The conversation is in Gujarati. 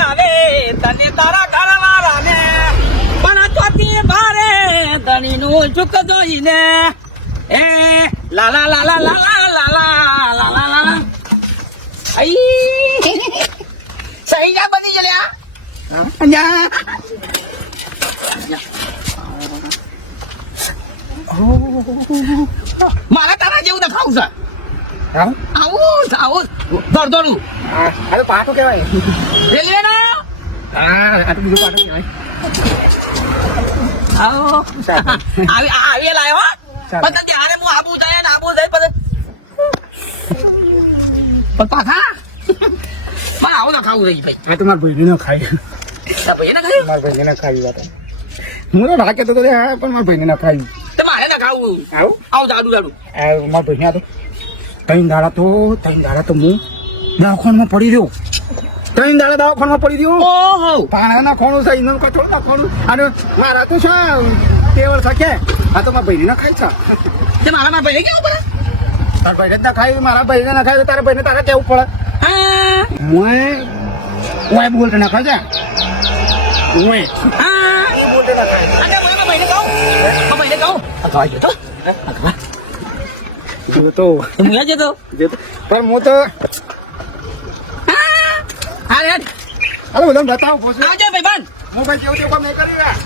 આવે તને તારા ઘરવાળા ને પણ ચોથી ભારે ધણી નું ચૂક જોઈને એ લાલા લાલા લાલા લાલા લાલા લાલા આઈ સહી જા બની ગયેલા મારા તારા જેવું દેખાવું છે આવું દોડું પાટું કેવાય રેલવે ના આ તો બીજું પાટું કેવાય આવી લાયો પણ ત્યારે હું આબુ જાય ને આબુ જાય પણ પાછા મારે આવું ના ખાવું રહી ભાઈ આ તો મારા ભાઈને ન ખાય ભાઈ ના ખાયું મારા ભાઈને ના ખાવી વાત હું તો ઢાકે તો હા પણ મારા ભાઈને ના ખાવી મારે ના ખાવું આવું આવું જાડું મારા ભાઈને તો ત્રણ દાડા તો હું દવાખાનામાં પડી રહ્યો ત્રણ દાડા દવાખાનામાં પડી રહ્યો ઓહો પાણા નાખવાનું છે ઇંધણ કચોળ નાખવાનું અને મારા તો છે ટેવલ શકે આ તો મારા ભાઈને ના ખાય છે તે મારા ભાઈ કેવું પડે તારા ભાઈને જ ના ખાય મારા ભાઈને ના ખાય તારા ભાઈને તારા કેવું પડે હા હું બોલતો ના ખાય છે હા બોલતો ના ખાય મારા ભાઈને કહું આ ખાઈ જતો તો હું જતો પણ હું તો હા હાલો બધા બતાવો આવજો ભાઈ બંધ હું ભાઈ કેવું તેવું મેં કરી રહ્યા